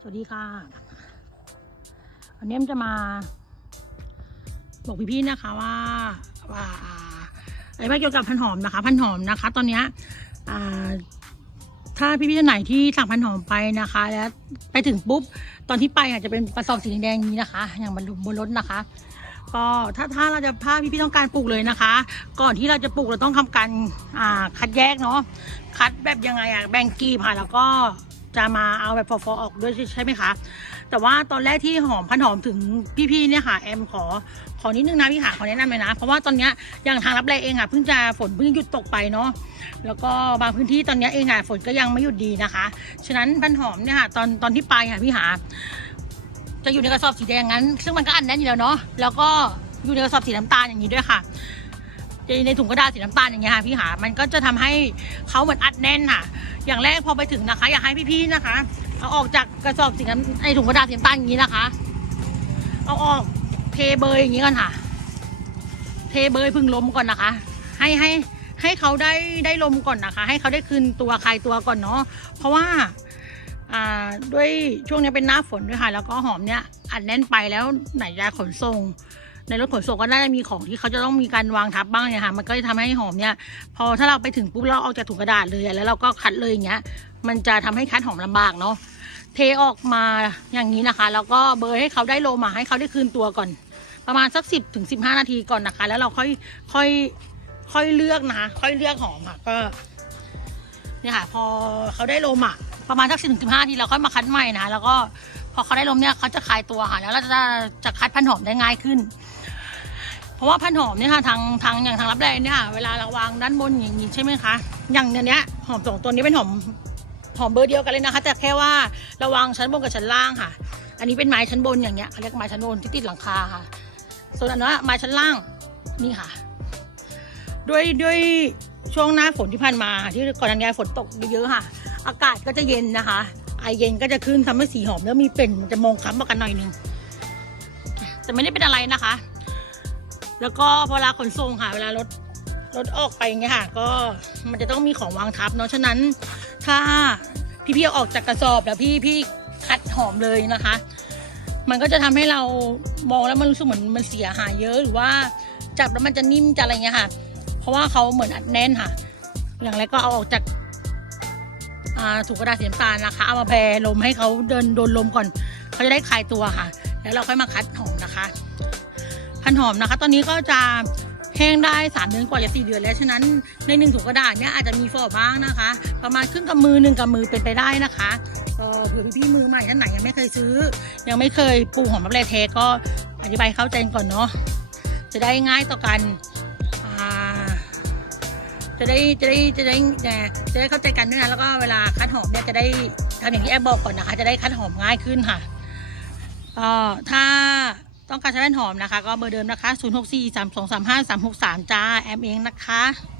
สวัสดีค่ะ วันนี้มันจะมา บอกพี่ๆนะคะว่าว่าอะไรบ้างเกี่ยวกับพันหอมนะคะ พันหอมนะคะ ตอนเนี้ยถ้าพี่ๆท่านไหนที่สั่งพันหอมไปนะคะ แล้วไปถึงปุ๊บ ตอนที่ไปอาจจะเป็นกระสอบสีแดงนี้นะคะ อย่างบรรลุบนรถนะคะก็ถ้าถ้าเราจะถ้าพี่ๆต้องการปลูกเลยนะคะ ก่อนที่เราจะปลูกเราต้องทำการอ่าคัดแยกเนาะคัดแบบยังไงอะแบ่งกีบค่ะแล้วก็ จะมาเอาแบบฟอๆออกด้วยใช่ไหมคะ แต่ว่าตอนแรกที่หอมพันหอมถึงพี่ๆเนี่ยค่ะแอมขอขอนิดนึงนะพี่ค่ะขอแนะนำเลยนะ เพราะว่าตอนนี้ยอย่างทางรับแรเองอะเพิ่งจะฝนเพิ่งหยุดตกไปเนาะแล้วก็บางพื้นที่ตอนนี้เองอะฝนก็ยังไม่หยุดดีนะคะ ฉะนั้นพันหอมเนี่ยค่ะตอนตอนที่ไปค่ะพี่หาจะอยู่ในกระสอบสีแดงงั้น ซึ่งมันก็อันแน่นอยู่แล้วเนาะแล้วก็อยู่ในกระสอบสีน้ำตาลอย่างนี้ด้วยค่ะในถุงกระดาษสีน้ำตาลอย่างเงี้ยค่ะพี่หา มันก็จะทำให้เขาเหมือนอัดแน่นค่ะ อย่างแรกพอไปถึงนะคะ อยากให้พี่ๆนะคะ เอาออกจากกระสอบสีน้ำไอถุงกระดาษสีน้ำตาลอย่างนี้นะคะ เอาออกเทเบยอย่างนี้ก่อนค่ะ เทเบยพึ่งลมก่อนนะคะ ให้ให้ให้เขาได้ได้ลมก่อนนะคะ ให้เขาได้คืนตัวคลายตัวก่อนเนาะเพราะว่าอ่าด้วยช่วงนี้เป็นหน้าฝนด้วยค่ะ แล้วก็หอมเนี่ยอัดแน่นไปแล้วไหนจะขนส่ง ในรถขนส่งก็น่าจะมีของที่เขาจะต้องมีการวางทับบ้างเนี่ยค่ะมันก็จะทำให้หอมเนี่ย พอถ้าเราไปถึงปุ๊บเราออกจากถุงกระดาษเลยแล้วเราก็คัดเลยอย่างเงี้ย มันจะทำให้คัดหอมลำบากเนาะเทออกมาอย่างนี้นะคะ แล้วก็เบอร์ให้เขาได้โลมาให้เขาได้คืนตัวก่อน ประมาณสักสิบถึงสิบห้านาทีก่อนนะคะ แล้วเราค่อยค่อยค่อยเลือกนะคะค่อยเลือกหอมค่ะก็เนี่ยค่ะ พอเขาได้ลมอะประมาณสักสิบถึงสิบห้าทีเราค่อยมาคัดใหม่นะแล้วก็พอเขาได้ลมเนี่ยเขาจะคลายตัวค่ะแล้วเราจะจะคัดพันหอมได้ง่ายขึ้น เพราะว่าพันหอมเนี่ยค่ะทางทางอย่างทางรับแรงเนี่ยค่ะเวลาเราวางด้านบนอย่างนี้ใช่ไหมคะอย่างเนี้ยหอมสองตัวนี้เป็นหอมหอมเบอร์เดียวกันเลยนะคะ แต่แค่ว่าราวางชั้นบนกับชั้นล่างค่ะ อันนี้เป็นไม้ชั้นบนอย่างเงี้ยเขาเรียกไม้ชั้นบนที่ติดหลังคาค่ะ ส่วนอันนั้นไม้ชั้นล่างนี่ค่ะ ด้วยด้วยช่วงหน้าฝนที่ผ่านมาที่ก่อนหน้านี้ฝนตกเยอะๆค่ะ อากาศก็จะเย็นนะคะไอเย็นก็จะขึ้นทำให้สีหอมแล้วมีเป็นมันจะมองคล้ำกว่ากันหน่อยนึงแต่ไม่ได้เป็นอะไรนะคะ แล้วก็เวลาขนส่งค่ะเวลารถรถออกไปอย่างเงี้ยค่ะ ก็มันจะต้องมีของวางทับเนาะฉะนั้น ถ้าพี่ๆเอาออกจากกระสอบแล้วพี่พี่คัดหอมเลยนะคะ มันก็จะทำให้เรามองแล้วมันรู้สึกเหมือนมันเสียหายเยอะหรือว่าจับแล้วมันจะนิ่มจะอะไรเงี้ยค่ะ เพราะว่าเขาเหมือนอัดแน่นค่ะ อย่างแรกก็เอาออกจากถุงกระดาษสีน้ำตาลนะคะ เอามาแพรลมให้เขาเดินโดนลมก่อน เขาจะได้คลายตัวค่ะ แล้วเราค่อยมาคัดหอมนะคะ พันหอมนะคะ ตอนนี้ก็จะแห้งได้สามเดือนกว่าจะสี่เดือนแล้ว ฉะนั้นในหนึ่งถุงกระดาษเนี่ยอาจจะมีฝ่อบ้างนะคะ ประมาณครึ่งกับมือหนึ่งกับมือเป็นไปได้นะคะก็เผื่อพี่ๆมือใหม่ท่านไหนยังไม่เคยซื้อ ยังไม่เคยปลูกหอมรับแรเทก็อธิบายเข้าใจก่อนเนาะจะได้ง่ายต่อกันจะได้จะได้จะได้จะได้เข้าใจกันด้วยนะแล้วก็เวลาคัดหอมเนี่ยจะได้ทำอย่างที่แอบบอกก่อนนะคะ จะได้คัดหอมง่ายขึ้นค่ะก็ถ้า ต้องการใช้แว่นหอมนะคะ ก็เบอร์เดิมนะคะ 0 6 4 3 2 3 5 3 6 3 จ้า แอมเองนะคะ